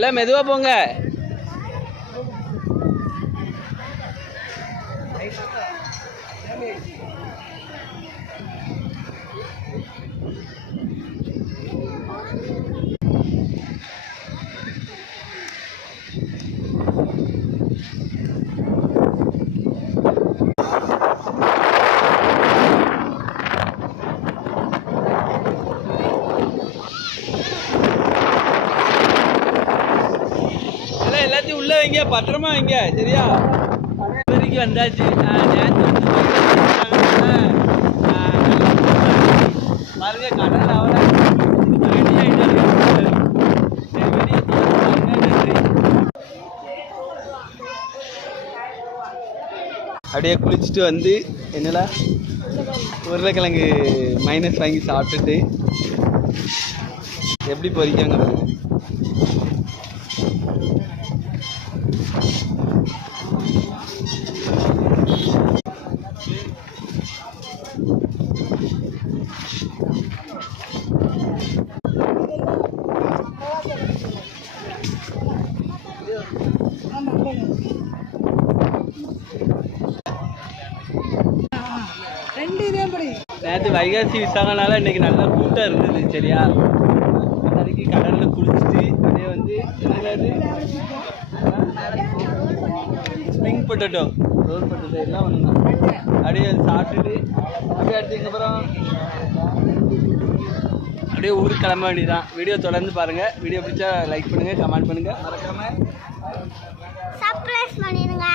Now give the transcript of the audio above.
எல்லாம் மெதுவா போங்க. எல்லாத்தையும் உள்ள வைங்க, பத்திரமா வைங்க, சரியா? வரைக்கும் வந்தாச்சு. நேற்று பாருங்க கடல் அவ்வளோ ரெடி ஆகிட்டாரு. அப்படியே குளிச்சுட்டு வந்து என்னடா உருளைக்கிழங்கு மைனஸ் வாங்கி சாப்பிட்டுட்டு எப்படி பொறிக்காங்க பாருங்க. நேற்று வைகாசி விசாகனால இன்னைக்கு நல்லா கூட்டம் இருந்தது, சரியா? அதுக்கு கடலில் குளிச்சுட்டு அப்படியே வந்து ஸ்ப்ரிங் பொட்டேட்டோ, ரோல் பொட்டேட்டோ எல்லாம் ஒன்று தான். அப்படியே சாப்பிட்டுட்டு அப்படியே அடுத்ததுக்கப்புறம் அப்படியே ஊருக்கு கிளம்ப வேண்டியதான். வீடியோ தொடர்ந்து பாருங்கள். வீடியோ பிடிச்சா லைக் பண்ணுங்கள், கமெண்ட் பண்ணுங்கள், மறக்காமல் சப்ஸ்கிரைப் பண்ணிடுங்க.